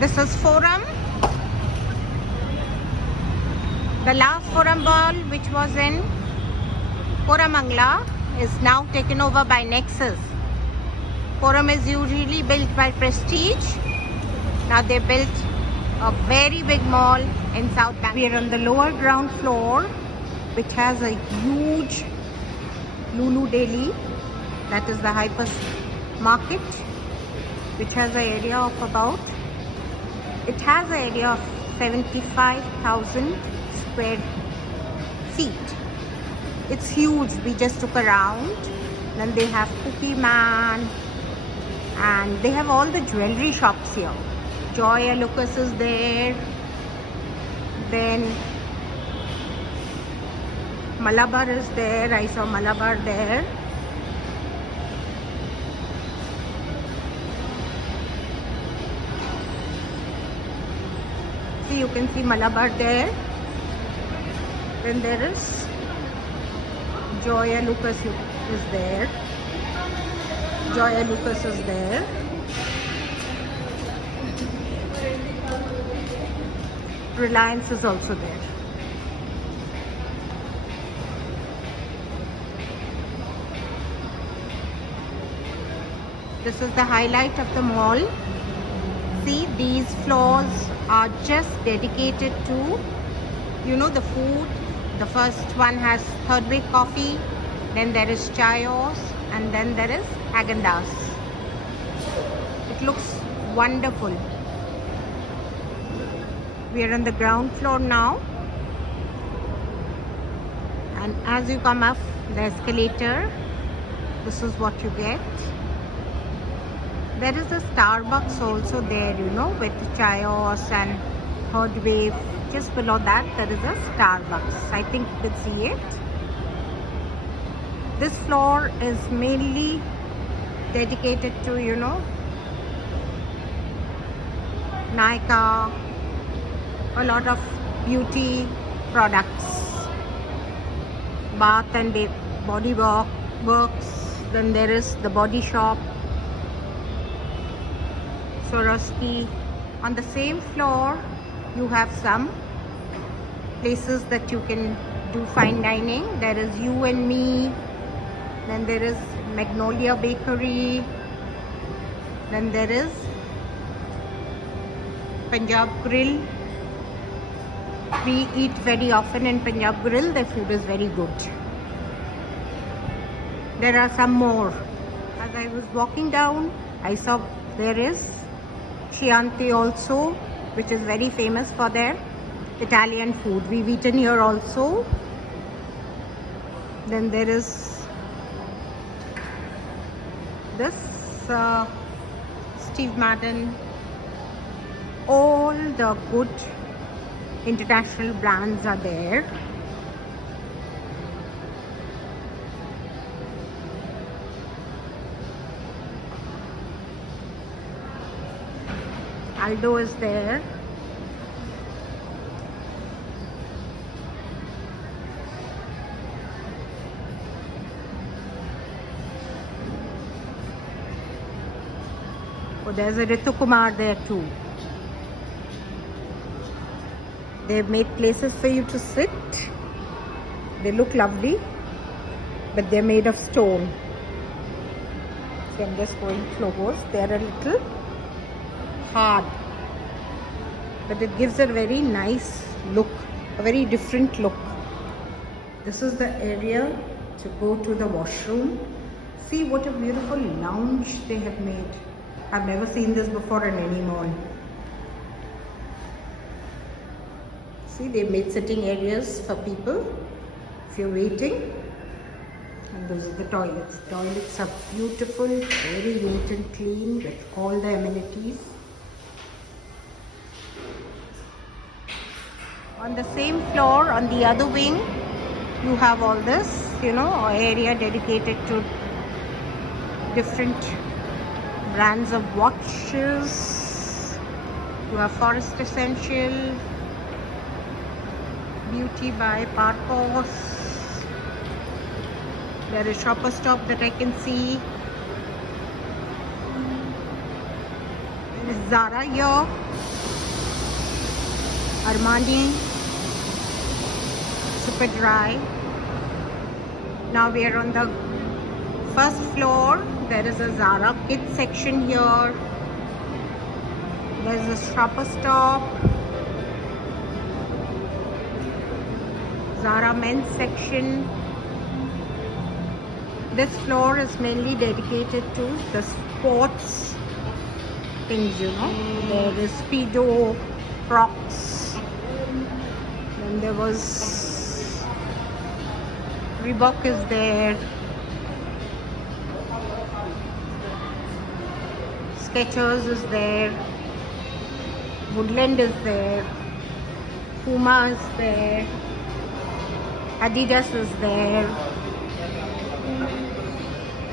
This is Forum. The last Forum Mall, which was in Koramangala, is now taken over by Nexus. Forum is usually built by Prestige. Now they built a very big mall in South Bangalore. We are on the lower ground floor, which has a huge Lulu Daily. That is the hyper market, which has an area of about, it has an area of 75,000 square feet. It's huge. We just took a round. Then they have Cookie Man, and they have all the jewelry shops here. Joya Lucas is there. Then Malabar is there. I saw Malabar there. See, you can see Malabar there. Then there is Joya Lucas is there. Joya Lucas is there. Reliance is also there. This is the highlight of the mall. See, these floors are just dedicated to, you know, the food. The first one has third wave coffee, then there is Chayos, and then there is Häagen-Dazs. It looks wonderful. We are on the ground floor now, and as you come up the escalator, this is what you get. There is a Starbucks also there, you know, with Chayos and third wave. Just below that, there is a Starbucks. I think you can see it. This floor is mainly dedicated to, you know, Nykaa, a lot of beauty products, bath and body works. Then there is the Body Shop, Swarovski. On the same floor, you have some places that you can do fine dining. There is You and Me. Then there is Magnolia Bakery. Then there is Punjab Grill. We eat very often in Punjab Grill. Their food is very good. There are some more. As I was walking down, I saw there is Chianti also, which is very famous for their Italian food. We've eaten here also. Then there is this Steve Madden. All the good international brands are there. Aldo is there. Oh, there's a Ritu Kumar there too. They've made places for you to sit. They look lovely, but they're made of stone. So I'm just going close. They're a little hard, but it gives a very nice look, a very different look. This is the area to go to the washroom. See what a beautiful lounge they have made. I've never seen this before in any mall. See, they made sitting areas for people if you're waiting. And those are the toilets. Toilets are beautiful, very neat and clean with all the amenities. On the same floor, on the other wing, you have all this, you know, area dedicated to different brands of watches. You have Forest Essential, Beauty by Parkos. There is Shopper Stop that I can see. Zara here, Armani, Super Dry. Now we are on the first floor. There is a Zara kids section here. There is a shopper stop. Zara men's section. This floor is mainly dedicated to the sports things, you know. There is Speedo, Crocs. Then there was Reebok is there. Skechers is there. Woodland is there. Puma is there. Adidas is there.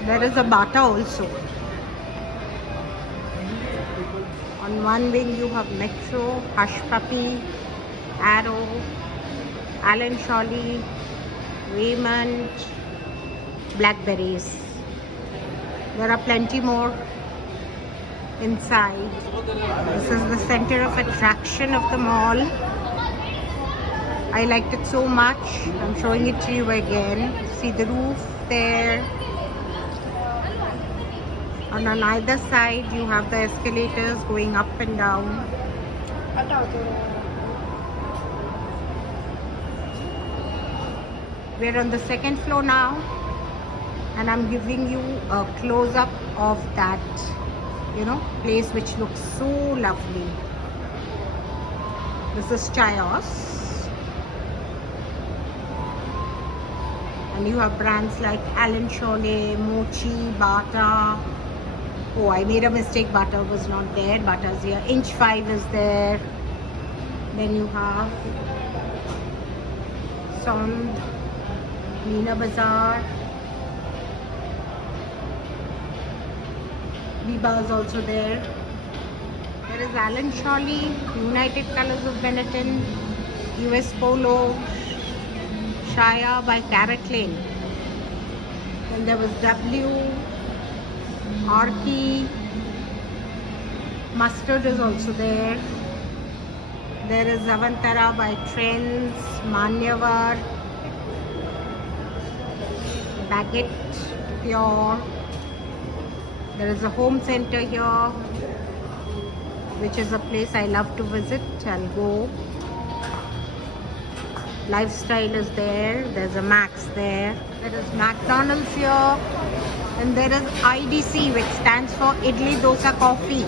There is a Bata also. On one wing you have Metro, Hush Puppy, Arrow, Allen Solly, Raymond, Blackberries. There are plenty more inside. This is the center of attraction of the mall. I liked it so much. I'm showing it to you again. See the roof there. And on either side you have the escalators going up and down. We're on the second floor now, and I'm giving you a close-up of that, you know, place which looks so lovely. This is Chios, and you have brands like Allen Solly, Mochi, Bata. Oh, I made a mistake. Bata was not there. Bata's here. Inch 5 is there. Then you have some Meena Bazaar. Biba is also there. There is Allen Solly, United Colors of Benetton, US Polo, Shaya by Carrot Lane. Then there was W, Arki, Mustard is also there. There is Avantara by Trends, Manyavar, Baguette Pure. There is a home center here, which is a place I love to visit and go. Lifestyle is there. There's a Max there. There is McDonald's here. And there is IDC, which stands for Idli Dosa Coffee.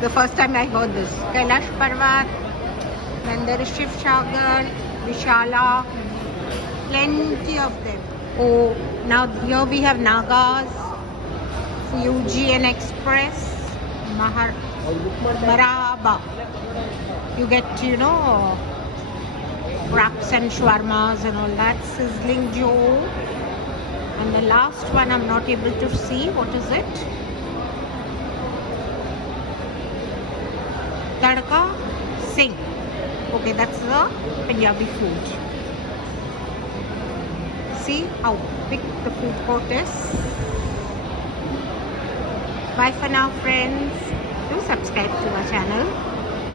The first time I heard this. Kailash Parvat. Then there is Shiv Sagar, Vishala. Plenty of them. Oh, now here we have Nagas, Fuji and Express, Marahaba. You get, you know, wraps and shawarmas and all that. Sizzling Joe. And the last one I'm not able to see. What is it? Tadka Singh. Okay, that's the Punjabi food. See how big the food court is. Bye for now, friends. Do subscribe to our channel.